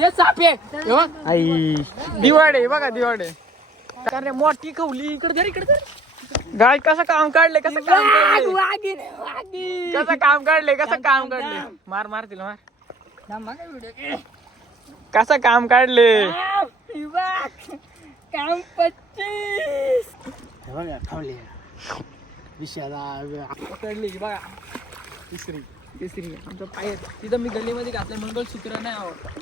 ते साप आहे आई दिवाडे बघा दिवाडे अरे मोठी खवली इकडे गाय कसं काम काढले कसं काम काढले मार तिला मार कसं काम काढले काम 25 बघा खावली विषयाला पकडली बघा तिसरी आमचं पाय तिथं मी गल्लीमध्ये घातलं मंगळसूत्र नाही आवडत.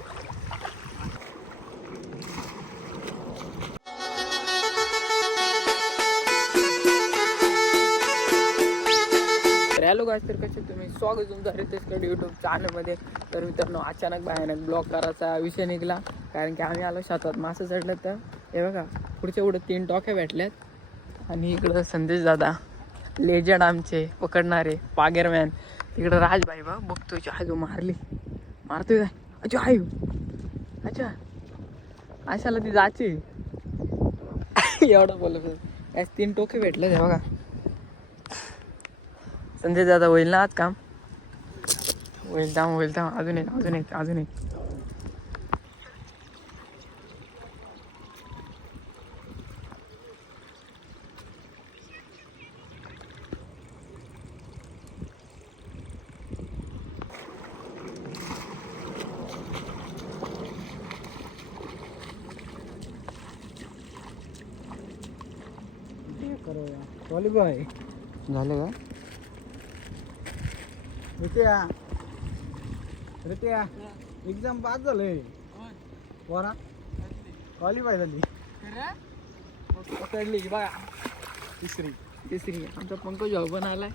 हॅलो गाइस, तर कसे तुम्ही स्वागत तुमचं रितेशकडे यूट्यूब चॅनलमध्ये. तर मित्रांनो, अचानक भयानक ब्लॉग करायचा विषय निघाला कारण की आम्ही आलो शेतात मासे चढलं. तर हे बघा पुढच्या पुढे 3 टोक्या भेटल्यात आणि इकडं संदेश दादा लेजंड आमचे पकडणारे पागेरमॅन. तिकडं राजभाई बा बघतोय आयु मारतोय काय अच्छा आयु अच्छा अशाला ती जायची एवढं बोलत काय 3 टोके भेटले ते बघा. संजय दादा होईल ना आज काम होईल थांब अजून एक बॉय झालं का रित्या एक्झाम पास झालंय वरा क्वालिफाय झाली पकडली की बघा तिसरी आमचा पंकज भाऊ पण आलाय.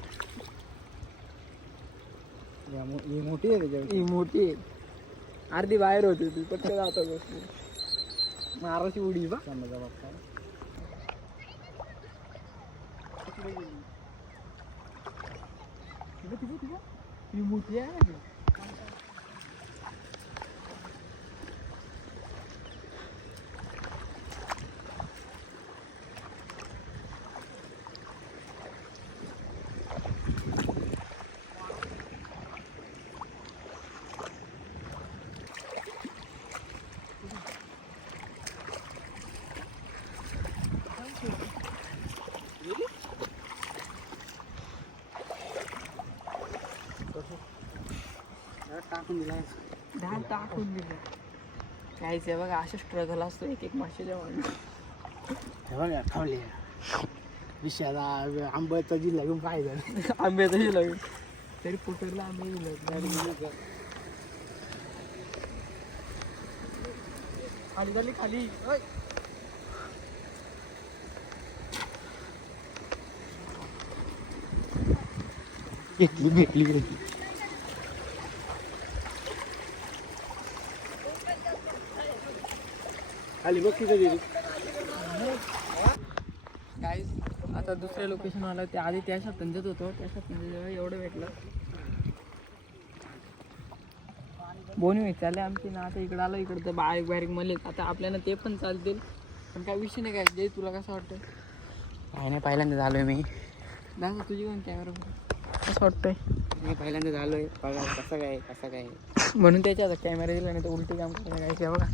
ही मोठी आहे त्याच्यावर ही मोठी आहे, अर्धी बाहेर होती ती पटकन जातो बसली महाराष्ट्र उडी बा समजा बाप्पा ही मोठी आहे. टाकून दिलं काहीच आहे बघा. असे स्ट्रगल असतो एक माशाच्या मागे. हे बघा खावली विषयाला आंब्याचा जिल्हा घेऊन काय झालं आंब्याचा लागेल तरी पुटरला आंबे खाली भेटली खाली बघ तिथं गेली. गाईज आता दुसऱ्या लोकेशन आलं ते आधी त्या शतंजत होतो त्या शतंजत एवढं भेटलं बोनी विचारले आमची ना. आता इकडं आलं इकडं बारीक मले आता आपल्याला ते पण चालतील पण काय विषय नाही. काय जे तुला कसं वाटतं काय नाही पहिल्यांदा झालोय मी दाखव तुझी पण कॅमेरा कसं वाटतंय. मी पहिल्यांदा झालोय बघा कसं काय म्हणून त्याच्या आता कॅमेरा दिला नाही तर उलटी काम करायला काय बघा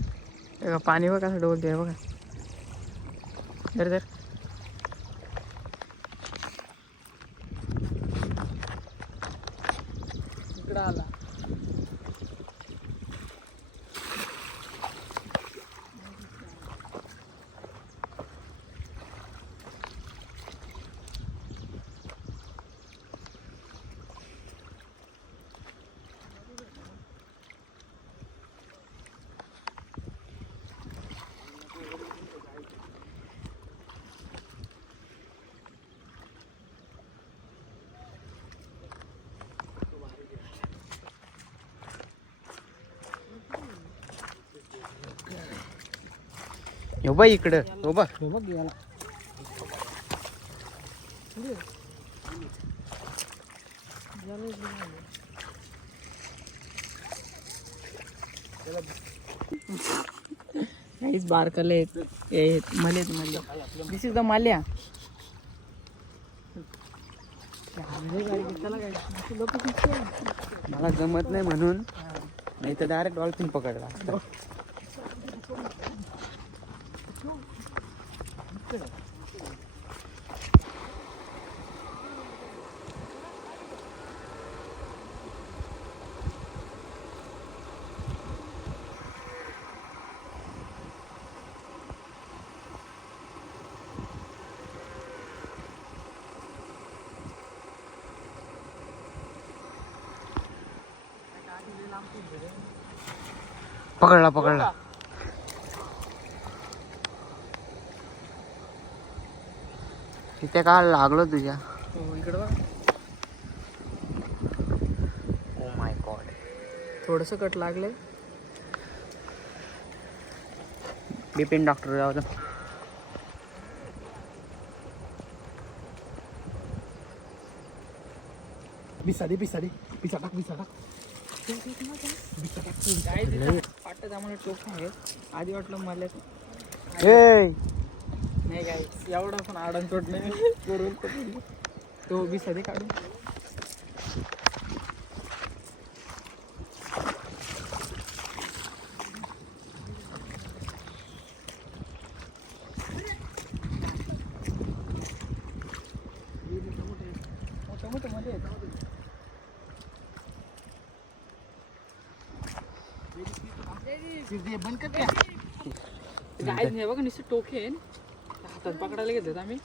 पाणी बघा कसं डोलते बघा तर इकडं आला. हो बा इकडं हो बघ याला काहीच बारकले मले दिस इज द माल्या. मला जमत नाही म्हणून नाही तर डायरेक्ट डॉल्फिन पकडला. पकडला पकडला. तिथे काय लागलो तुझ्या. इकडं ओ माय गॉड, थोडस कट लागलंय. बिपिन डॉक्टर जाऊ दे. पिसा टाक. वाटत आम्हाला टोक आहे. आधी वाटलं मला ए नाही काय एवढा पण आडणचोट नाही करून तो बिसा दे काढून. मोठं मध्ये बंद कर क्या काय नाही बघा नुसतं टोके आहे हातात पकडायला घेतात आम्ही.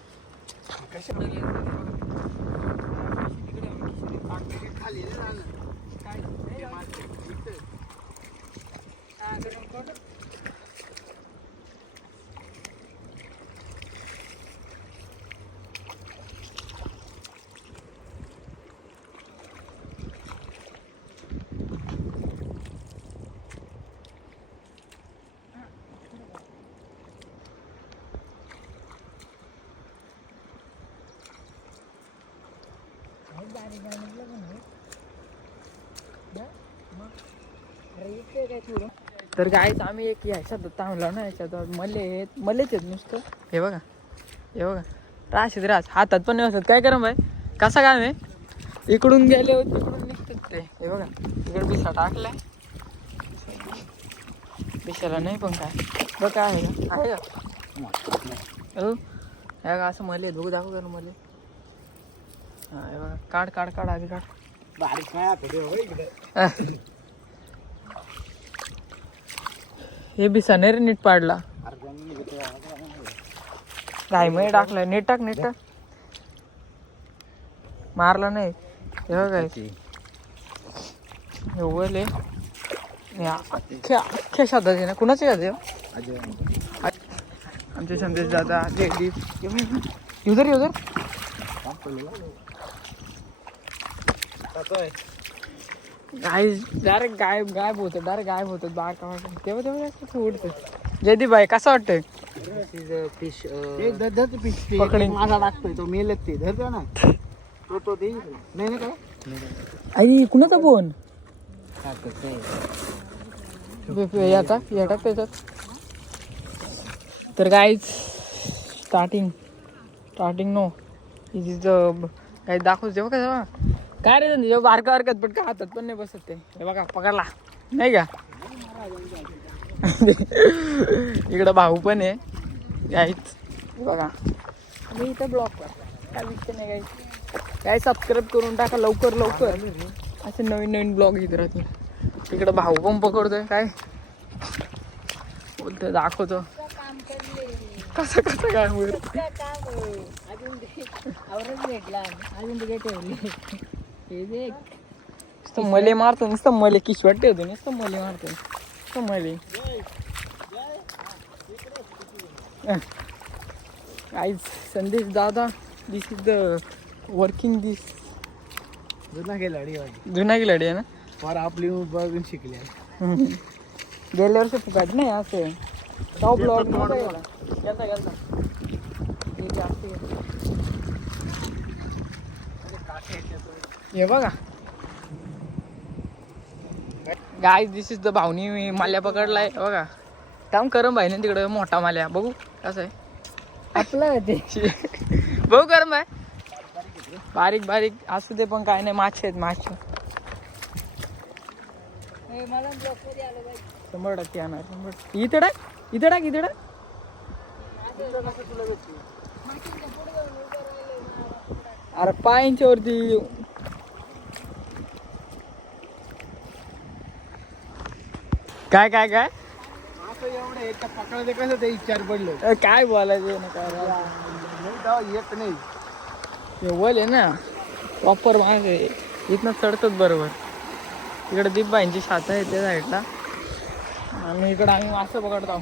तर गायच आम्ही एक ह्याच्यात थांबलो ना. ह्याच्यात मलेच आहेत नुसतं. हे बघा राशीत रास हातात पण नाही असत. काय करा बाई कसा काम आहे. इकडून गेले होते तिकडून निघतात ते. हे बघा इकडे बिसा टाकलाय. बिशाला नाही पण काय बघ काय आहे का हो हे का असं मले बघू दाखव का मले. हा हे बघा काढ आधी काढ. बारीक नाही आता हे बिसा नाही रे नीट पाडला. काय मध्ये टाकलाय. नीट टाक मारला नाही. हे बघा हे उगले अख्ख्या शब्दाचे आहे ना. कुणाचे जाते आमचे संदेश दादा जयदीप युजर डायरेक्ट गायब होतं बार का तेव्हा उडतं. जयदीप भाई कसं वाटतंय. फिश माझा टाकतोय तो मेलत ते धरतो ना तो ते नाही काय आई कुणाचा फोन याचा त्याच्यात. तर गाईज स्टार्टिंग नो इज काही दाखवच बघा तेव्हा काय रे जेव्हा बारका हरकत पण काय हातात पण नाही बसत ते. हे बघा पकडला नाही का. इकडं भाऊ पण आहे गाईच. बघा मी इथं ब्लॉग करतो काय विषय नाही. काय सबस्क्राईब करून टाका लवकर असे नवीन ब्लॉग येत राहतील. इकडं भाऊ पण पकडतोय काय बोलतोय दाखवतो कसं काय नुसतं मले मारतो. नुसतं मले किश वाटते होते. नुसतं मले मारतो नुसतं मले. काहीच संदेश दादा दिस इज द वर्किंग दिस जुना खिलाडी आहे ना. फार आपली बघून शिकले. गेल्या वर्षी फुकाट नाही असे टॉप ब्लॉग गेलता हे बघा गाय दिस इज द भावनी माल्या पकडलाय बघा. काम करम भाई ना तिकडे मोठा माल्या बघू कसं आहे आपलं ते बघू करम भाई बारीक असू दे पण काय नाही. मासे आहेत. 100% येणार 100%. इथं टाक इथं टाक इथं टाक. अरे पायांच्या वरती. काय काय काय असं एवढं एक पकडायचं कसं ते विचार पडलं. काय बोलायचं ना काय एक नाही हे वल आहे ना प्रॉपर माग आहे. इथनं चढतोच बरोबर. इकडे दीपबाईंची शाखा आहे त्या साईडला आणि इकडं आम्ही मासे पकडतो.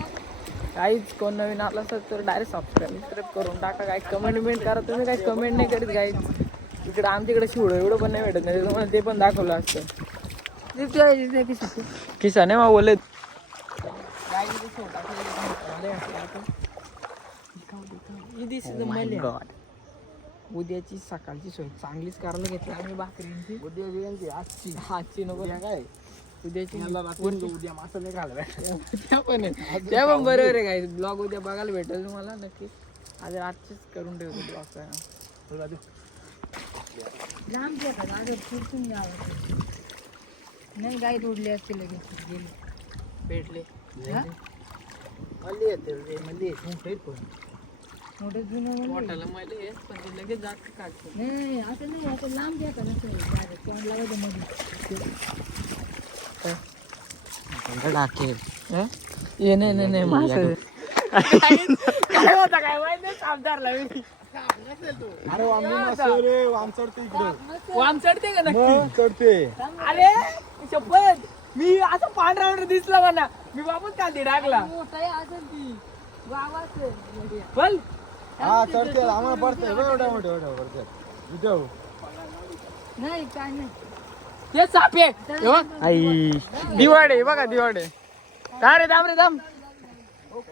काहीच कोण नवीन आला असेल तर डायरेक्ट सबस्क्राईब करून टाका. काही कमेंट करा. तुम्ही काही कमेंट नाही करीत काही. इकडं आमच्याकडे शिवडं एवढं पण नाही भेटत नाही. तुम्हाला ते पण दाखवलं असतं. किसा नाही मा बोलत. उद्याची सकाळची सोय चांगलीच करायला घेतली आम्ही भाकरींची. उद्या आजची नको काय उद्याची उद्या मासा नाही खायला त्या पण आहे. त्या पण बरोबर आहे काय. ब्लॉग उद्या बघायला भेटेल तुम्हाला नक्की. आज आजचीच करून ठेवतो ब्लॉग. नाही गाई उडली असते लगेच गेली भेटले मोठे जुनं पोटाला मध्ये आहे, पण ते लगेच जास्त काढतो. नाही असं नाही आता लांब घ्या का नसेल डायरेक्ट तोंड लावायचं मध्ये ये नाही माझं काय होता काय माहिती नाही. सावधारला मी अरे वाम चढते इकडे वाम चढते का नक्की चढते. अरे शपथ मी असं पांढरा दिसला म्हणा. मी वापस कांदी टाकला मोठा आहे असेल ती गावात बोल. हा चढते आम्हाला पडते एवढ्या पडते इथं नाही काय नाही हे सापे आई दिवाडे बघा दिवाडे. थांब रे थांब रे थांब.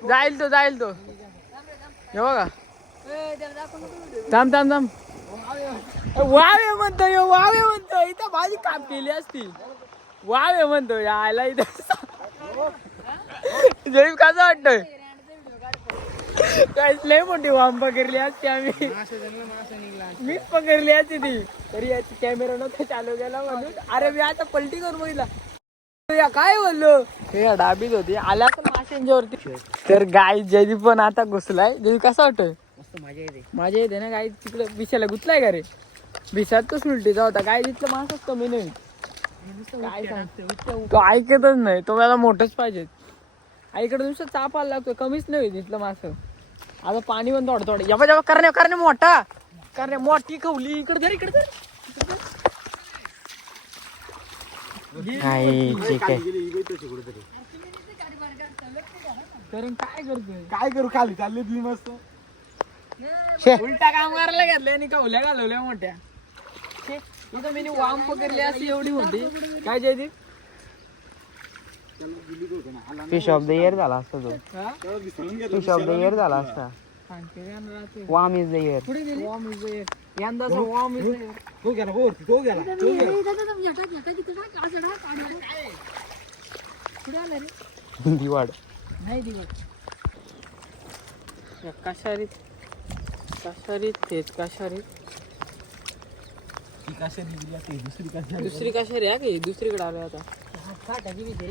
जाईल तो हे बघा. थांब थांब थांब. वावे म्हणतो इथं भाजी काम केली असती. वावे म्हणतो यायला इथं जरी कसं वाटतंय. काहीच लय मोठी वाम पकडली असती आम्ही. मीच पकडली असती ती. तरी याची कॅमेरा नव्हता चालू गेला म्हणून. अरे मी आता पलटी करून बघितला. काय बोललो हे डाबीत होती आल्या पण माशांच्या वरती. तर गाय जयदीप पण आता घुसलाय. जयदीप कसा वाटतोय. माझ्या येते ना गाय तिकडे बिशाला गुतलाय का रे. बिशात तो सुलटीचा होता. गाय तिथलं मासच कमी नाही. काय सांगतो तो ऐकतच नाही. तो मला मोठंच पाहिजे. आईकडे नुसतं चापायला लागतोय. कमीच नाही तिथलं मास. आता पाणी पण थोडं जेव्हा करणे मोठा करणे मोठी खवली. इकडे जर इकडे काय करू खाली चालली तुम्ही मस्त उलटा काम करायला घेतलंय आणि कवल्या घालवल्या मोठ्या. इथं मी वाम पकडली अशी एवढी होती. काय Jaydeep fish of the year झाला असता तो. फिश ऑफ द इयर झाला असता. वाम इज द इयर. पुढे गेली वाम इज यंदा वाम इज तो गेला तो गेला पुढे आला रे दिवाड. नाही दिवस कशारीत तेच कशारीत. दुसरी कशारी आहे की दुसरीकडे आलोय आता. फाटाची विचार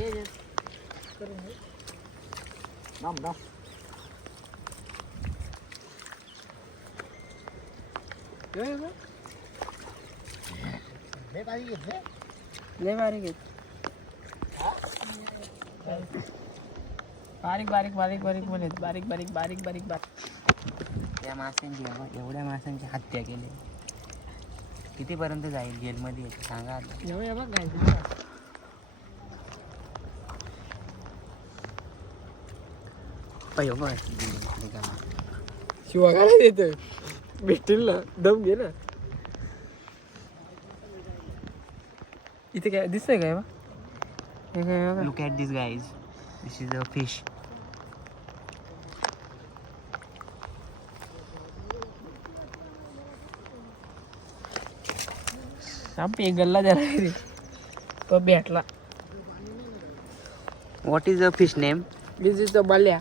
लय बारीक आहेत. बारीक त्या माशांची एवढ्या माशांची हत्या केली. कितीपर्यंत जाईल जेलमध्ये सांगा आता. एवढ्या बघ गाय शिवा काय देतोय. भेटतील ना दम घे ना. इथे काय दिसतंय काय बा. Look at this guys. This is a fish. साप गल्ला जरा रे तो भेटला. What is a fish name. This is the Balya.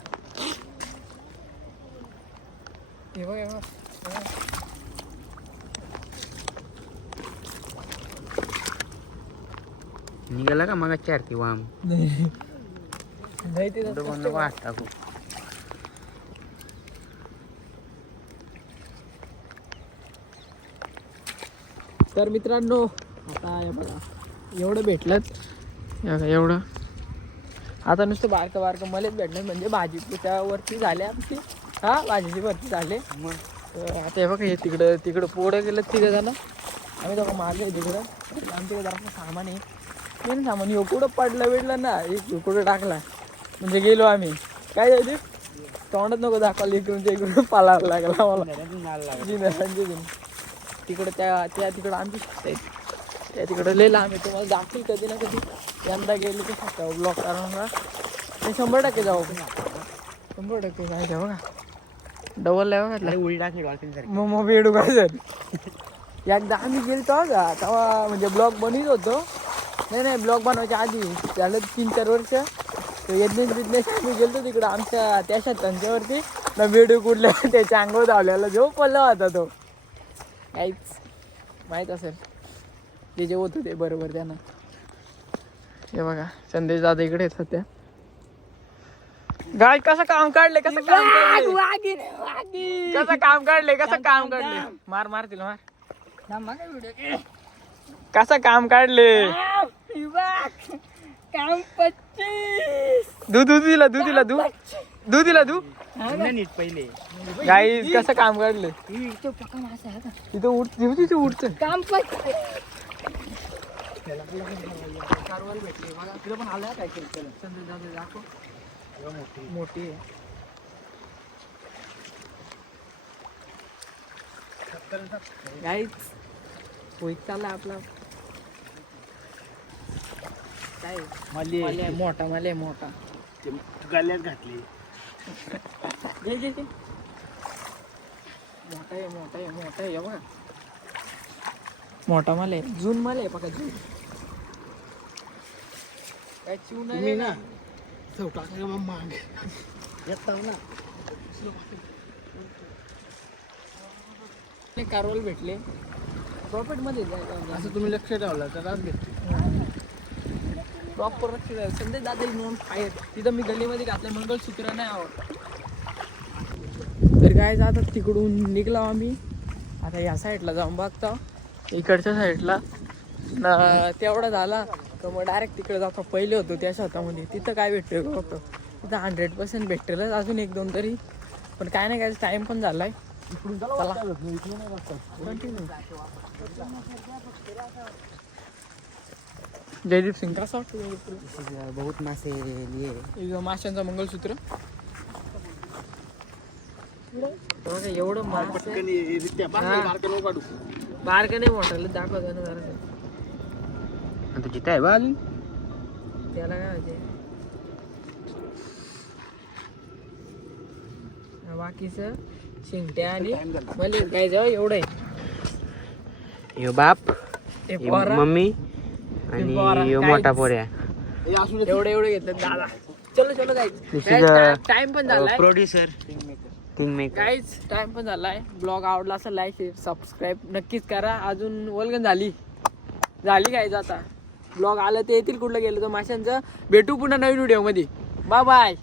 निघाला का मग चार ती वाम. नाही ते एवढं पण नको हात टाकू. तर मित्रांनो आता हे बघा एवढं भेटलं एवढं आता नुसतं बारकं मलाच भेटलं म्हणजे भाजीच्या वरती झाले आमची हा भाजीची वरती झाले. मग तर आता हे बघा हे तिकडं पोडं गेलं तिघं जण आम्ही दोघं मारले तिकडं आमच्याकडे जरा सामान आहे मेन सामान ह्यो कुठं पडलं ना एक कुठं टाकला म्हणजे गेलो आम्ही काय जायचे तोंडात नको दाखवायला इकडून पालायला लागला मला तिकडं त्या तिकडं आमची त्या तिकडं लिहिलं आम्ही तुम्हाला दाखवी कधी ना कधी यंदा गेलो तर शकता ब्लॉक करा ते 100% जाऊ 100% जायचं बघा डबल आहे बघा उडी टाकली डॉल्फिन सारखी. मग वेडू काय सर एकदा आम्ही गेलो का तेव्हा म्हणजे ब्लॉग बनवत होतो नाही ब्लॉग बनवायच्या आधी झालं 3-4 वर्ष बिझनेस आम्ही गेलो तिकडं आमच्या त्या शेतांच्यावरती ना व्हिडिओ कुठल्या त्याच्या अंगावर धावल्याला जो पडला होता तो काहीच माहीत असेल ते जे होतं ते बरोबर त्यांना हे बघा संदेश दादा इकडे आहेत सध्या गाय कसं काम काढले कसं काम काढले मार तिला मार कसं काम काढले काम 25 दूध दिला नीट पहिले गाई कसं काम काढले तो पक्का मासा आहे का तिथं उठत काम 25 पण आला काय मोठी आहे गाईच होईत चालला आपला काय मले मोठा गल्ल्यात घातली जे मोठा आहे बघा मोठा माल आहे जून माल आहे बघा जून काय चिवून तुम्ही ना चौटाका माग येत ना कारवाल भेटले प्रॉफिट मध्ये असं तुम्ही लक्ष ठेवलं तर आज भेटते प्रॉपर लक्ष द्या संदेश दादा नोंद आहे तिथं मी गल्लीमध्ये घातलं मंगळसूत्र नाही आवडत तर काय आता तिकडून निघलो आम्ही आता या साईडला जाऊन बघतो इकडच्या साईडला तेवढा झाला तर मग डायरेक्ट तिकडे जातो पहिले होतो त्या शेतामध्ये तिथं काय भेटतोय का बघतो तिथं 100% भेटतेलच अजून 1-2 तरी पण काय नाही काय टाइम पण झालाय जयदीप सिंग कसा वाटतो बहुत मासे लिए माशांचं मंगळसूत्र एवढं बारक नाही मोठं दाखवतो ना जरा आता जिथे आहे बाल त्याला काय होते बाकीच शिंगट्या आणि मला काय जाऊ एवढं आहे यो बाप हे पोरा मम्मी आणि यो मोठा पोऱ्या एवढे घेतलं दादा चलो जायचं टाइम पण झालाय प्रोड्युसर किंगमेकर गाईज टाइम पण झालाय ब्लॉग आवडला असेल लाईक शेअर सबस्क्राईब नक्कीच करा अजून वल्गन झाली गाईज आता ब्लॉग आलं ते येतील कुठलं गेलं तर माशांचं भेटू पुन्हा नवीन व्हिडिओ मध्ये बाय